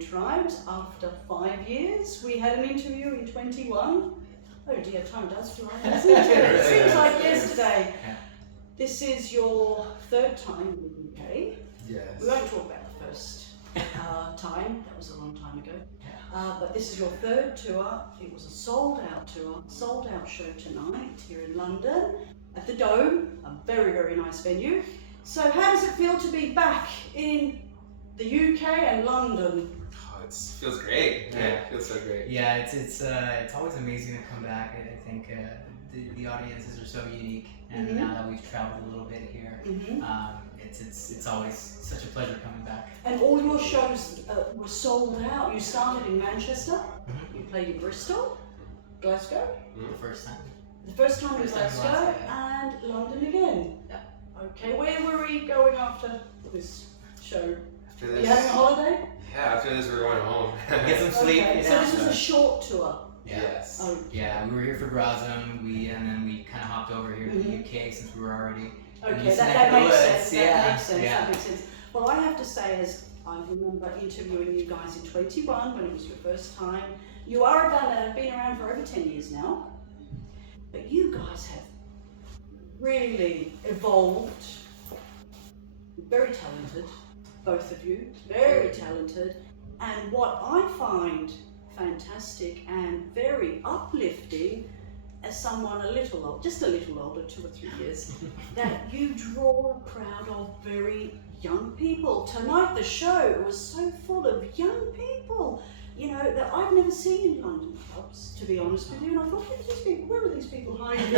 Tribes. After 5 years, we had an interview in 21. Oh dear, time does fly, doesn't it? It seems like yesterday. Yeah. This is your third time in the UK. Yes. We won't talk about the first time, that was a long time ago. But this is your third tour. It was a sold out tour, sold out show tonight here in London at the Dome, a very, very nice venue. So how does it feel to be back in the UK and London? Oh, it feels great. Yeah, it feels so great. Yeah, it's always amazing to come back. I think the audiences are so unique, and now that we've traveled a little bit here, it's always such a pleasure coming back. And all your shows were sold out. You started in Manchester, you played in Bristol, Glasgow. The first time. The first time in First time in Glasgow, Glasgow, yeah. and London again. Yeah. Okay, where were we going after this show? After Are this, you having a holiday? yeah, after this we're going home. Get some sleep. Okay, You so know? this was a short tour. Yes. Oh, Yeah, we were here for Brasem, and then we kind of hopped over here to the UK since we were already. okay, These that neck of makes the sense. woods, That yeah, makes sense. yeah. That makes sense. Well, I have to say, as I remember interviewing you guys in 21 when it was your first time, you are about have been around for over 10 years now, but you guys have really evolved. Very talented, both of you, very talented. And what I find fantastic and very uplifting as someone a little old, just a little older, 2 or 3 years, that you draw a crowd of very young people. Tonight the show was so full of young people, you know, that I've never seen in London clubs, to be honest with you. And I thought, where are these people hiding?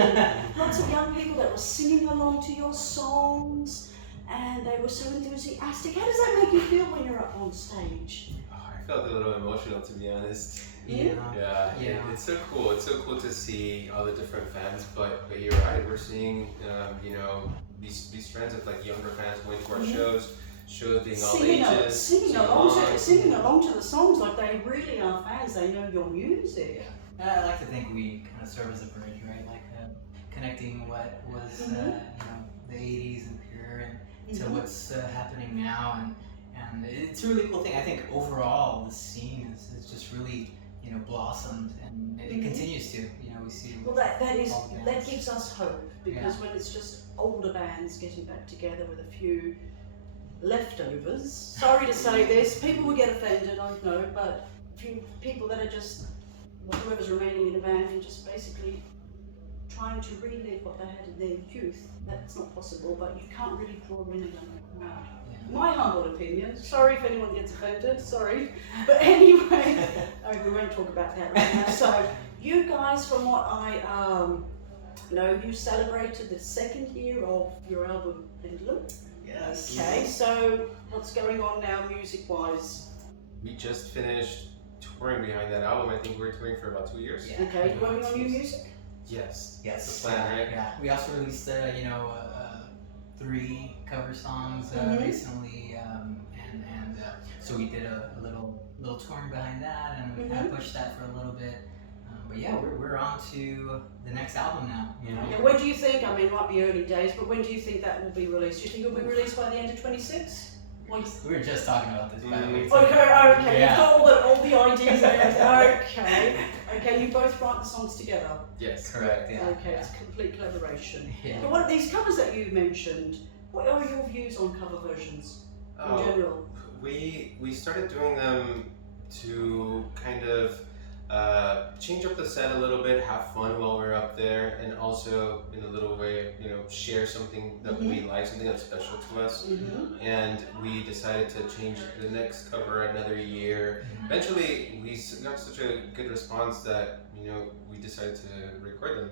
Lots of young people that were singing along to your songs, and they were so enthusiastic. How does that make you feel when you're up on stage? Oh, I felt a little emotional, to be honest. Yeah. Yeah, it's so cool. It's so cool to see all the different fans. But you're right. We're seeing, you know, these trends of like younger fans going to our shows being all ages, singing along to the songs, like they really are fans. They know your music. Yeah. I like to think we kind of serve as a bridge, right? Like connecting what was you know, the 80s and pure and to what's happening now, and it's a really cool thing. I think overall the scene is just really, you know, blossomed, and it continues to. You know, we see. Well, all the that bands. gives us hope, because when it's just older bands getting back together with a few leftovers. Sorry to say this, people will get offended, I know, but a few people that are just whoever's remaining in a band and just basically trying to relive what they had in their youth. That's not possible, but you can't really draw in a younger crowd. My humble opinion. Sorry if anyone gets offended. Sorry, but anyway, we won't talk about that right now. So, you guys, from what I know, you celebrated the 2nd year of your album Pendulum. Yes. Okay, so what's going on now, music-wise? We just finished touring behind that album. I think we're touring for about 2 years. Yeah. Okay, working on new music. Yes. Yes. That's the plan, right? Yeah. We also released, you know, 3 cover songs recently, and so we did a little touring behind that, and we kind of pushed that for a little bit. But yeah, we're on to the next album now. You know. Okay, when do you think? I mean, it might be early days, but when do you think that will be released? Do you think it will be released by the end of 26? We were just talking about this, by the way. Okay, Yeah. you've got all the ideas and everything. Okay, you both write the songs together. Yes. Correct. Yeah. Okay, it's complete collaboration. Yeah. But what are these covers that you mentioned? What are your views on cover versions in general? We started doing them to kind of change up the set a little bit, have fun while we're up there, and also in a little way, you know, share something that we like, something that's special to us. And we decided to change the next cover another year. Eventually, we got such a good response that, you know, we decided to record them.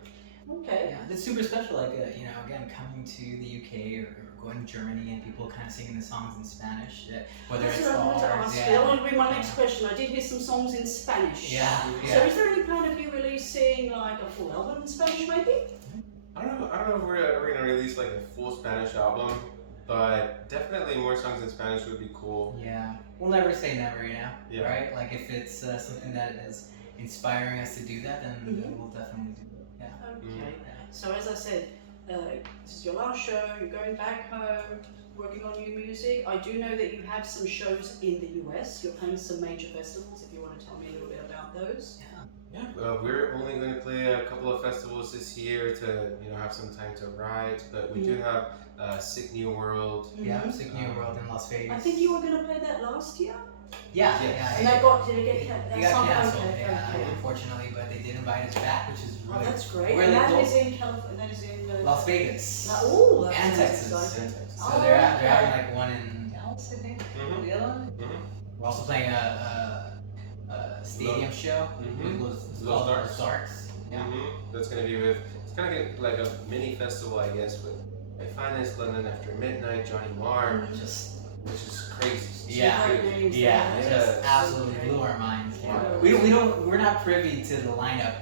Okay. Yeah, it's super special. Like you know, again, coming to the UK or going to Germany and people kind of singing the songs in Spanish, whether That's it's what I wanted to ours. ask Yeah. you. That would be my next question. I did hear some songs in Spanish. Yeah. So is there any plan of you releasing like a full album in Spanish maybe? I don't know if we're ever gonna release like a full Spanish album, but definitely more songs in Spanish would be cool. Yeah, we'll never say never, you know. Yeah. Right? Like if it's something that is inspiring us to do that, then we'll definitely do it. Yeah. Okay. So as I said, this is your last show, you're going back home, working on new music. I do know that you have some shows in the US. You're playing some major festivals, if you want to tell me a little bit about those. Yeah, we're only going to play a couple of festivals this year to have some time to write, but we do have Sick New World. Yeah, Sick New World in Las Vegas. I think you were going to play that last year. Yeah, Yes. yeah. And did it get It got canceled, Okay, okay. unfortunately, but they did invite us back, which is Oh, really that's great. really And that cool. is in California. That is in Las Vegas. Oh, that's And nice. Texas. Exciting. Texas. So Oh, they're okay. having like one in Dallas, I think. Mhm. The other one? Mhm. We're also playing a stadium show Mhm. with Los called Darks. Darks. Yeah. That's going to be with, it's kind of like a mini festival, I guess, with My Finest, London After Midnight, Johnny Marr, Just which is crazy. Yeah. Great names yeah, there. just Yes. absolutely Okay. blew our minds. Yeah. Wow. We're not privy to the lineup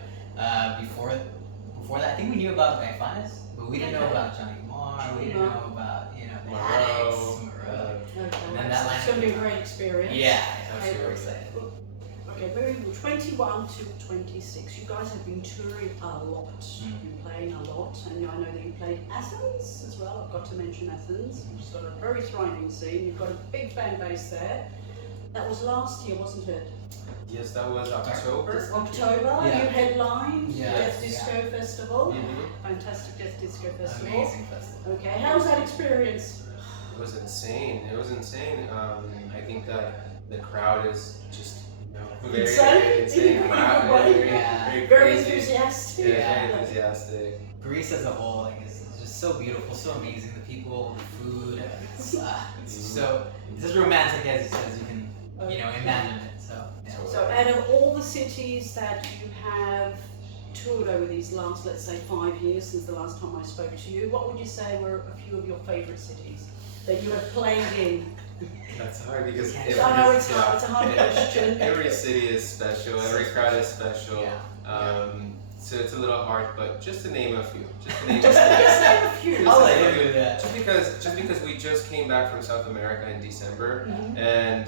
before that. I think we knew about My Finest, but we didn't know Okay. about Johnny Marr. We didn't Marr. know about the Moreau, Addicts, Moreau. Okay, And then that's- that it's going to be a lineup- great experience. Yeah, Absolutely. we're excited. Okay, moving from 21 to 26. You guys have been touring a lot. You've been playing a lot, and I know that you played Athens as well. I've got to mention Athens. It's got a very thriving scene. You've got a big fan base there. That was last year, wasn't it? Yes, that was October. October. Yeah. You headlined Yeah, Death Disco Festival. Mhm. Fantastic Death Disco Festival. Amazing festival. Okay, how was that experience? It was insane. It was insane. I think that the crowd is just very Insane? insane. Wow, Yeah. very Very crazy. enthusiastic. Yeah, very enthusiastic. Greece as a whole, like, is just so beautiful, so amazing. The people, the food, it's just romantic as you can, imagine it. So, yeah. So out of all the cities that you have toured over these last, let's say, 5 years since the last time I spoke to you, what would you say were a few of your favourite cities that you have played in? That's hard because I every, I know it's hard, it's a hard question. every city is special. Every crowd is special. Yeah. So it's a little hard, but just to name a few. Just to name Just name a few. I'll let you do that. Just because we just came back from South America in December, Mhm. and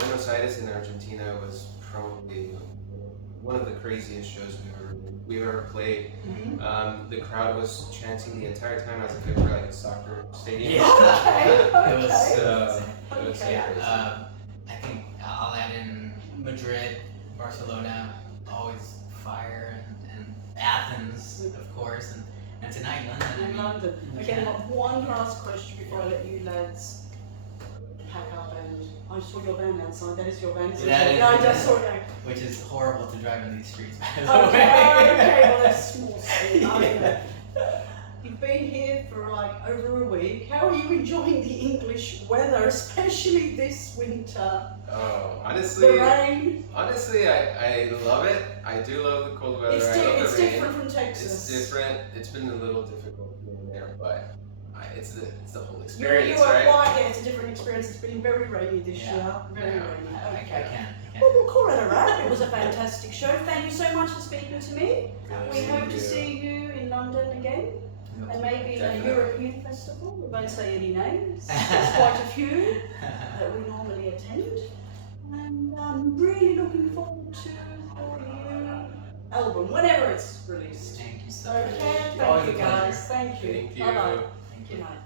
Buenos Aires in Argentina was probably one of the craziest shows we've ever played. Mhm. The crowd was chanting the entire time as if it were like a soccer stadium. Yeah. Okay, It was okay. It was Okay. Yeah, crazy. I think I'll add in Madrid, Barcelona, always fire, and Athens, of course, and tonight London. I In mean, London. Okay, yeah. one last question before I let you lads pack up and I saw your van outside. That is your van. Isn't That it? is Yeah, I the just van. saw it. which is horrible to drive in these streets, by the Okay, way. okay, well that's small speed. I know. You've been here for like over a week. How are you enjoying the English weather, especially this winter? Oh, The honestly, rain. I love it. I do love the cold weather. It's, I love it's the rain. different from Texas. It's different. It's been a little difficult here and there, but it's the whole You experience, are right? quite, yeah, it's a different experience. It's been very rainy this Yeah. year. Very Yeah. rainy. I Okay. can't. Well, we'll call it a wrap. It was a fantastic show. Thank you so much for speaking to me. We Thank hope to you. see you in London again, and maybe in a Definitely. European festival. We won't say any names. There's quite a few that we normally attend. And I'm really looking forward to your new album, whenever it's released. Thank you so much. Okay, Always thank a you pleasure. guys. Thank you. Thank you. Bye-bye. Thank Good you. night.